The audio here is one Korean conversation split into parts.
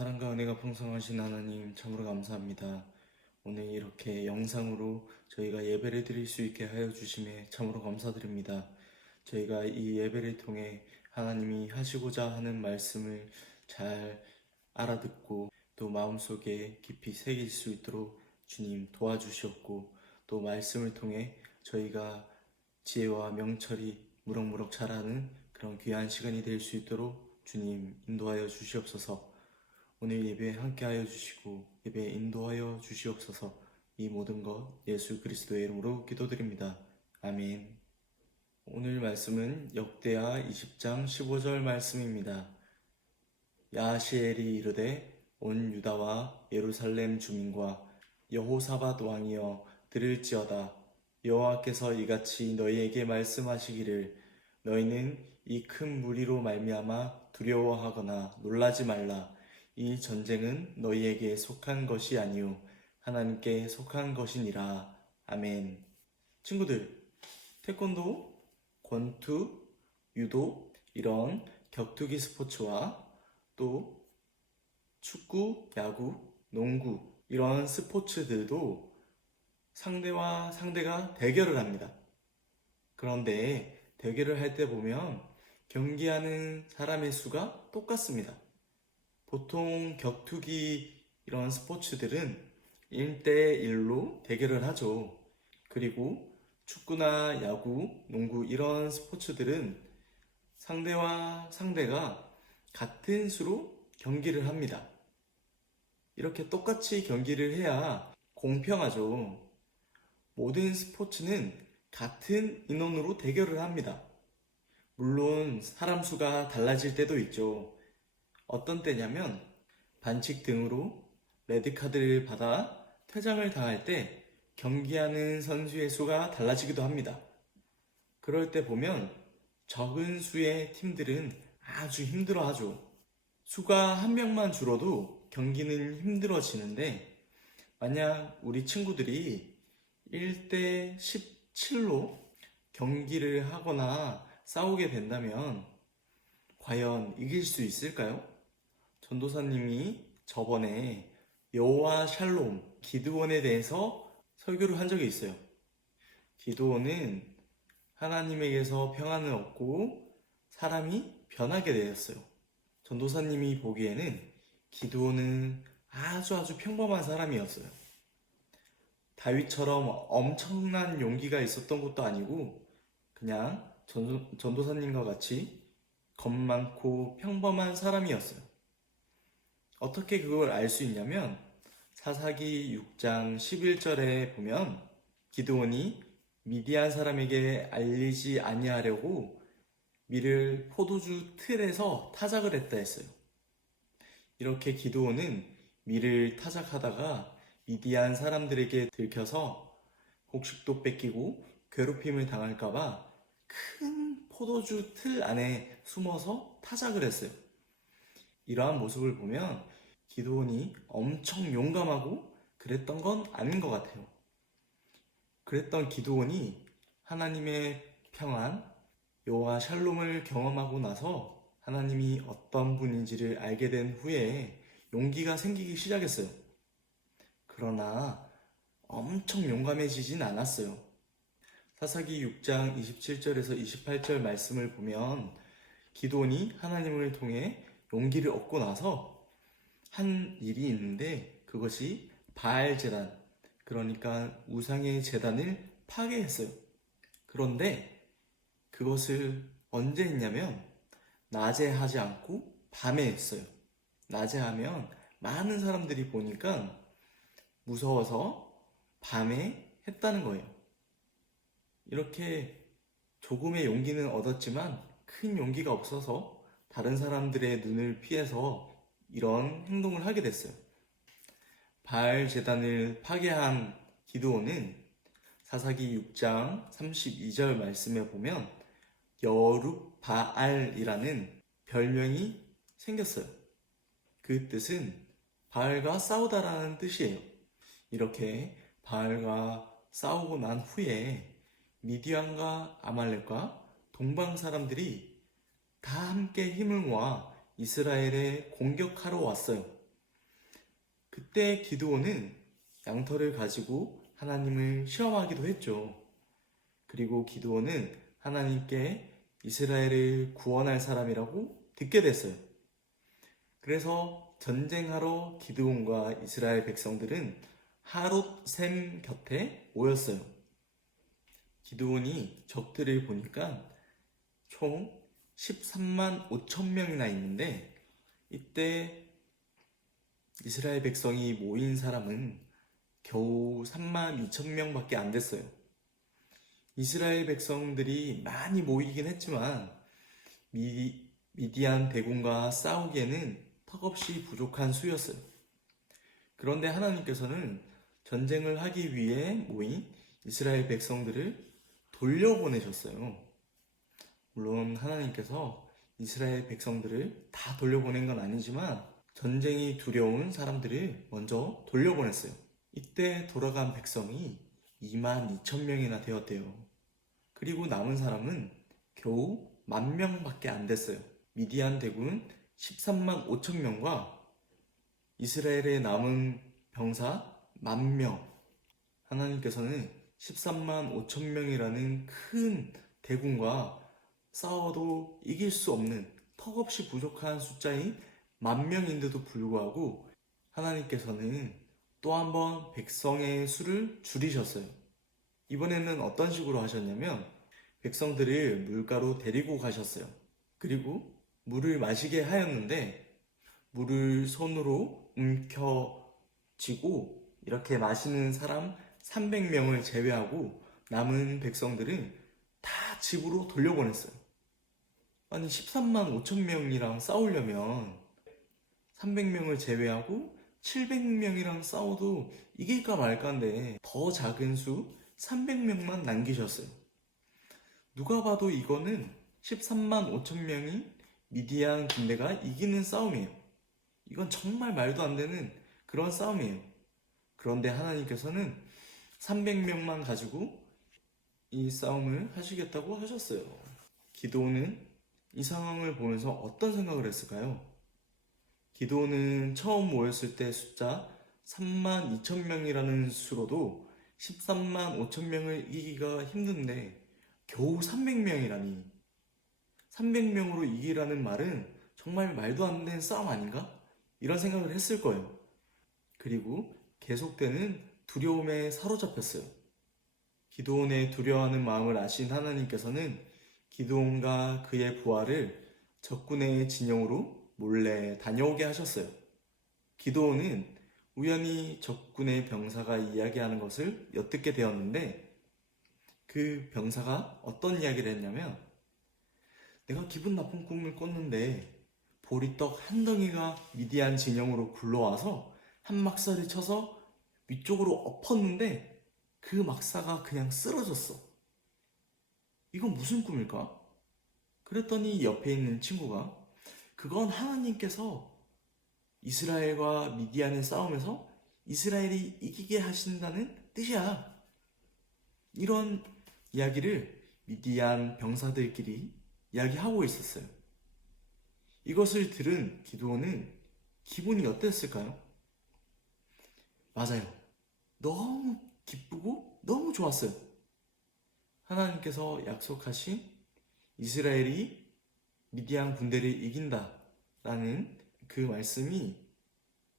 사랑과 은혜가 풍성하신 하나님 참으로 감사합니다. 오늘 이렇게 영상으로 저희가 예배를 드릴 수 있게 하여 주심에 참으로 감사드립니다. 저희가 이 예배를 통해 하나님이 하시고자 하는 말씀을 잘 알아듣고 또 마음속에 깊이 새길 수 있도록 주님 도와주시옵고, 또 말씀을 통해 저희가 지혜와 명철이 무럭무럭 자라는 그런 귀한 시간이 될 수 있도록 주님 인도하여 주시옵소서. 오늘 예배에 함께하여 주시고 예배에 인도하여 주시옵소서. 이 모든 것 예수 그리스도의 이름으로 기도드립니다. 아멘. 오늘 말씀은 역대하 20장 15절 말씀입니다. 야하시엘이 이르되 온 유다와 예루살렘 주민과 여호사밧 왕이여 들을지어다. 여호와께서 이같이 너희에게 말씀하시기를 너희는 이 큰 무리로 말미암아 두려워하거나 놀라지 말라. 이 전쟁은 너희에게 속한 것이 아니요 하나님께 속한 것이니라. 아멘. 친구들, 태권도, 권투, 유도 이런 격투기 스포츠와 또 축구, 야구, 농구 이런 스포츠들도 상대와 상대가 대결을 합니다. 그런데 대결을 할 때 보면 경기하는 사람의 수가 똑같습니다. 보통 격투기 이런 스포츠들은 1대1로 대결을 하죠. 그리고 축구나 야구, 농구 이런 스포츠들은 상대와 상대가 같은 수로 경기를 합니다. 이렇게 똑같이 경기를 해야 공평하죠. 모든 스포츠는 같은 인원으로 대결을 합니다. 물론 사람 수가 달라질 때도 있죠. 어떤 때냐면 반칙 등으로 레드카드를 받아 퇴장을 당할 때 경기하는 선수의 수가 달라지기도 합니다. 그럴 때 보면 적은 수의 팀들은 아주 힘들어하죠. 수가 한 명만 줄어도 경기는 힘들어지는데, 만약 우리 친구들이 1대 17로 경기를 하거나 싸우게 된다면 과연 이길 수 있을까요? 전도사님이 저번에 여호와 샬롬, 기드온에 대해서 설교를 한 적이 있어요. 기드온은 하나님에게서 평안을 얻고 사람이 변하게 되었어요. 전도사님이 보기에는 기드온은 아주 평범한 사람이었어요. 다윗처럼 엄청난 용기가 있었던 것도 아니고 그냥 전도사님과 같이 겁 많고 평범한 사람이었어요. 어떻게 그걸 알 수 있냐면 사사기 6장 11절에 보면 기드온이 미디안 사람에게 알리지 아니하려고 밀을 포도주 틀에서 타작을 했다 했어요. 이렇게 기드온은 밀을 타작하다가 미디안 사람들에게 들켜서 곡식도 뺏기고 괴롭힘을 당할까봐 큰 포도주 틀 안에 숨어서 타작을 했어요. 이러한 모습을 보면 기드온이 엄청 용감하고 그랬던 건 아닌 것 같아요. 그랬던 기드온이 하나님의 평안, 여호와 샬롬을 경험하고 나서 하나님이 어떤 분인지를 알게 된 후에 용기가 생기기 시작했어요. 그러나 엄청 용감해지진 않았어요. 사사기 6장 27절에서 28절 말씀을 보면 기드온이 하나님을 통해 용기를 얻고 나서 한 일이 있는데, 그것이 바알 제단, 그러니까 우상의 제단을 파괴했어요. 그런데 그것을 언제 했냐면 낮에 하지 않고 밤에 했어요. 낮에 하면 많은 사람들이 보니까 무서워서 밤에 했다는 거예요. 이렇게 조금의 용기는 얻었지만 큰 용기가 없어서 다른 사람들의 눈을 피해서 이런 행동을 하게 됐어요. 바알 제단을 파괴한 기드온은 사사기 6장 32절 말씀에 보면 여룹바알이라는 별명이 생겼어요. 그 뜻은 바알과 싸우다라는 뜻이에요. 이렇게 바알과 싸우고 난 후에 미디안과 아말렉과 동방 사람들이 다 함께 힘을 모아 이스라엘에 공격하러 왔어요. 그때 기드온은 양털을 가지고 하나님을 시험하기도 했죠. 그리고 기드온은 하나님께 이스라엘을 구원할 사람이라고 듣게 됐어요. 그래서 전쟁하러 기드온과 이스라엘 백성들은 하롯샘 곁에 모였어요. 기드온이 적들을 보니까 총 13만 5천 명이나 있는데 이때 이스라엘 백성이 모인 사람은 겨우 3만 2천 명밖에 안 됐어요. 이스라엘 백성들이 많이 모이긴 했지만 미디안 대군과 싸우기에는 턱없이 부족한 수였어요. 그런데 하나님께서는 전쟁을 하기 위해 모인 이스라엘 백성들을 돌려보내셨어요. 물론 하나님께서 이스라엘 백성들을 다 돌려보낸 건 아니지만 전쟁이 두려운 사람들을 먼저 돌려보냈어요. 이때 돌아간 백성이 2만 2천 명이나 되었대요. 그리고 남은 사람은 겨우 10,000명밖에 안 됐어요. 미디안 대군 13만 5천 명과 이스라엘의 남은 병사 10,000명. 하나님께서는 13만 5천 명이라는 큰 대군과 싸워도 이길 수 없는 턱없이 부족한 숫자인 10,000명인데도 불구하고 하나님께서는 또 한 번 백성의 수를 줄이셨어요. 이번에는 어떤 식으로 하셨냐면 백성들을 물가로 데리고 가셨어요. 그리고 물을 마시게 하였는데 물을 손으로 움켜쥐고 이렇게 마시는 사람 300명을 제외하고 남은 백성들은 다 집으로 돌려보냈어요. 아니 13만 5천 명이랑 싸우려면 300명을 제외하고 700명이랑 싸워도 이길까 말까인데 더 작은 수 300명만 남기셨어요. 누가 봐도 이거는 13만 5천 명이 미디안 군대가 이기는 싸움이에요. 이건 정말 말도 안 되는 그런 싸움이에요. 그런데 하나님께서는 300명만 가지고 이 싸움을 하시겠다고 하셨어요. 기드온은 이 상황을 보면서 어떤 생각을 했을까요? 기드온은 처음 모였을 때 숫자 3만 2천 명이라는 수로도 13만 5천 명을 이기기가 힘든데 겨우 300명이라니 300명으로 이기라는 말은 정말 말도 안 되는 싸움 아닌가? 이런 생각을 했을 거예요. 그리고 계속되는 두려움에 사로잡혔어요. 기드온의 두려워하는 마음을 아신 하나님께서는 기드온과 그의 부하를 적군의 진영으로 몰래 다녀오게 하셨어요. 기드온은 우연히 적군의 병사가 이야기하는 것을 엿듣게 되었는데 그 병사가 어떤 이야기를 했냐면 내가 기분 나쁜 꿈을 꿨는데 보리떡 한 덩이가 미디안 진영으로 굴러와서 한 막사를 쳐서 위쪽으로 엎었는데 그 막사가 그냥 쓰러졌어. 이건 무슨 꿈일까? 그랬더니 옆에 있는 친구가 그건 하나님께서 이스라엘과 미디안의 싸움에서 이스라엘이 이기게 하신다는 뜻이야. 이런 이야기를 미디안 병사들끼리 이야기하고 있었어요. 이것을 들은 기드온은 기분이 어땠을까요? 맞아요. 너무 기쁘고 너무 좋았어요. 하나님께서 약속하신 이스라엘이 미디안 군대를 이긴다라는 그 말씀이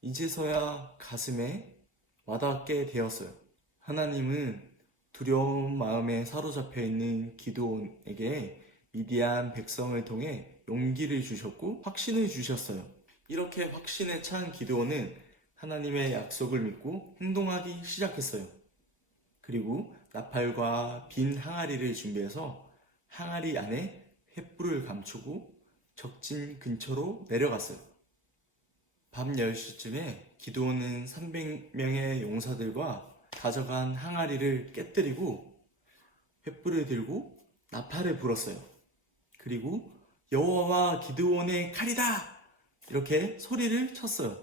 이제서야 가슴에 와닿게 되었어요. 하나님은 두려운 마음에 사로잡혀 있는 기드온에게 미디안 백성을 통해 용기를 주셨고 확신을 주셨어요. 이렇게 확신에 찬 기드온은 하나님의 약속을 믿고 행동하기 시작했어요. 그리고 나팔과 빈 항아리를 준비해서 항아리 안에 횃불을 감추고 적진 근처로 내려갔어요. 밤 10시쯤에 기드온은 300명의 용사들과 가져간 항아리를 깨뜨리고 횃불을 들고 나팔을 불었어요. 그리고 여호와와 기드온의 칼이다! 이렇게 소리를 쳤어요.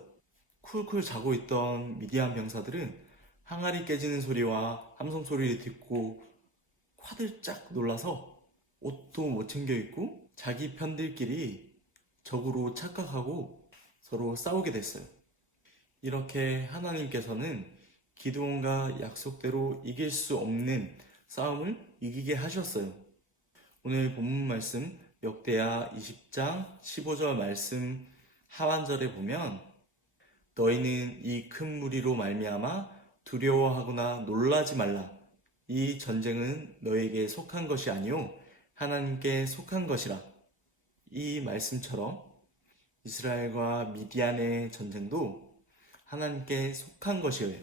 쿨쿨 자고 있던 미디안 병사들은 항아리 깨지는 소리와 함성 소리를 듣고 화들짝 놀라서 옷도 못 챙겨 입고 자기 편들끼리 적으로 착각하고 서로 싸우게 됐어요. 이렇게 하나님께서는 기드온과 약속대로 이길 수 없는 싸움을 이기게 하셨어요. 오늘 본문 말씀 역대하 20장 15절 말씀 하반절에 보면 너희는 이 큰 무리로 말미암아 두려워하거나 놀라지 말라. 이 전쟁은 너에게 속한 것이 아니요 하나님께 속한 것이라. 이 말씀처럼 이스라엘과 미디안의 전쟁도 하나님께 속한 것이에요.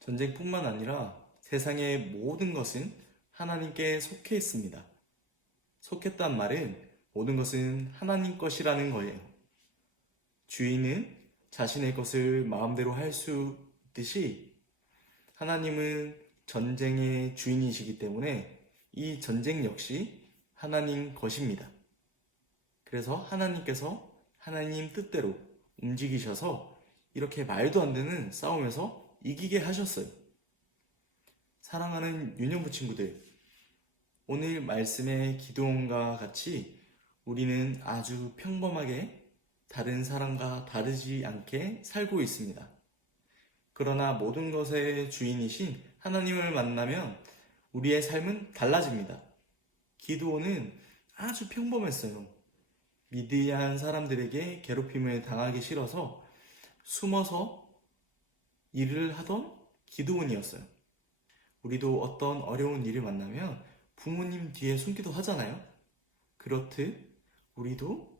전쟁뿐만 아니라 세상의 모든 것은 하나님께 속해 있습니다. 속했단 말은 모든 것은 하나님 것이라는 거예요. 주인은 자신의 것을 마음대로 할 수 있듯이 하나님은 전쟁의 주인이시기 때문에 이 전쟁 역시 하나님 것입니다. 그래서 하나님께서 하나님 뜻대로 움직이셔서 이렇게 말도 안 되는 싸움에서 이기게 하셨어요. 사랑하는 유년부 친구들, 오늘 말씀의 기도원과 같이 우리는 아주 평범하게 다른 사람과 다르지 않게 살고 있습니다. 그러나 모든 것의 주인이신 하나님을 만나면 우리의 삶은 달라집니다. 기드온은 아주 평범했어요. 미디안 사람들에게 괴롭힘을 당하기 싫어서 숨어서 일을 하던 기드온이었어요. 우리도 어떤 어려운 일을 만나면 부모님 뒤에 숨기도 하잖아요. 그렇듯 우리도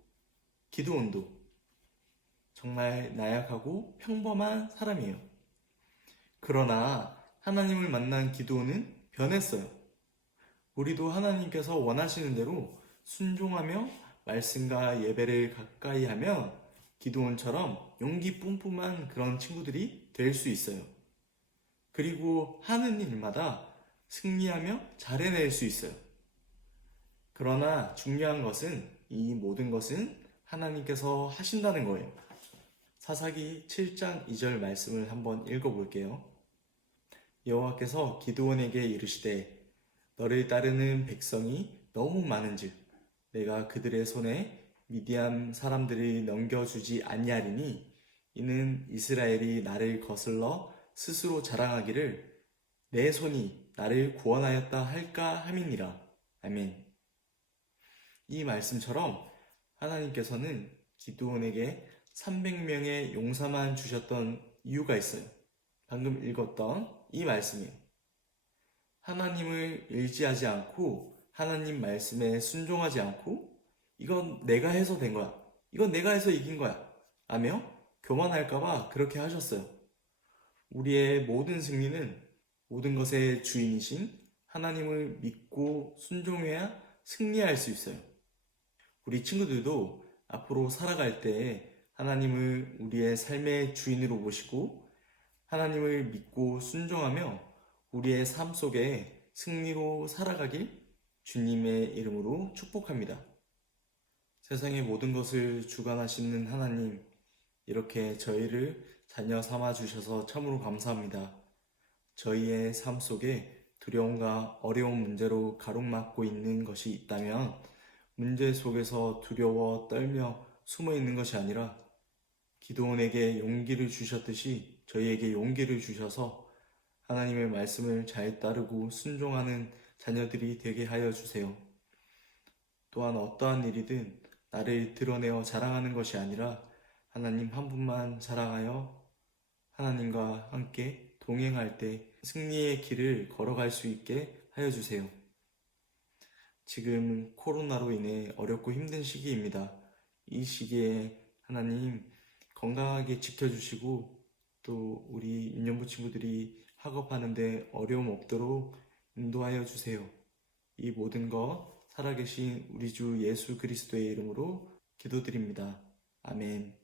기드온도 정말 나약하고 평범한 사람이에요. 그러나 하나님을 만난 기드온은 변했어요. 우리도 하나님께서 원하시는 대로 순종하며 말씀과 예배를 가까이 하면 기드온처럼 용기 뿜뿜한 그런 친구들이 될 수 있어요. 그리고 하는 일마다 승리하며 잘 해낼 수 있어요. 그러나 중요한 것은 이 모든 것은 하나님께서 하신다는 거예요. 사사기 7장 2절 말씀을 한번 읽어볼게요. 여호와께서 기드온에게 이르시되 너를 따르는 백성이 너무 많은즉 내가 그들의 손에 미디안 사람들을 넘겨주지 아니하리니 이는 이스라엘이 나를 거슬러 스스로 자랑하기를 내 손이 나를 구원하였다 할까 함이니라. 아멘. 이 말씀처럼 하나님께서는 기드온에게 300명의 용사만 주셨던 이유가 있어요. 방금 읽었던 이 말씀이에요. 하나님을 의지하지 않고 하나님 말씀에 순종하지 않고 이건 내가 해서 된 거야. 이건 내가 해서 이긴 거야. 라며 교만할까봐 그렇게 하셨어요. 우리의 모든 승리는 모든 것의 주인이신 하나님을 믿고 순종해야 승리할 수 있어요. 우리 친구들도 앞으로 살아갈 때 하나님을 우리의 삶의 주인으로 모시고 하나님을 믿고 순종하며 우리의 삶 속에 승리로 살아가길 주님의 이름으로 축복합니다. 세상의 모든 것을 주관하시는 하나님, 이렇게 저희를 자녀 삼아 주셔서 참으로 감사합니다. 저희의 삶 속에 두려움과 어려운 문제로 가로막고 있는 것이 있다면 문제 속에서 두려워 떨며 숨어 있는 것이 아니라 기드온에게 용기를 주셨듯이 저희에게 용기를 주셔서 하나님의 말씀을 잘 따르고 순종하는 자녀들이 되게 하여 주세요. 또한 어떠한 일이든 나를 드러내어 자랑하는 것이 아니라 하나님 한 분만 자랑하여 하나님과 함께 동행할 때 승리의 길을 걸어갈 수 있게 하여 주세요. 지금 코로나로 인해 어렵고 힘든 시기입니다. 이 시기에 하나님 건강하게 지켜주시고 또 우리 유년부 친구들이 학업하는데 어려움 없도록 인도하여 주세요. 이 모든 것 살아계신 우리 주 예수 그리스도의 이름으로 기도드립니다. 아멘.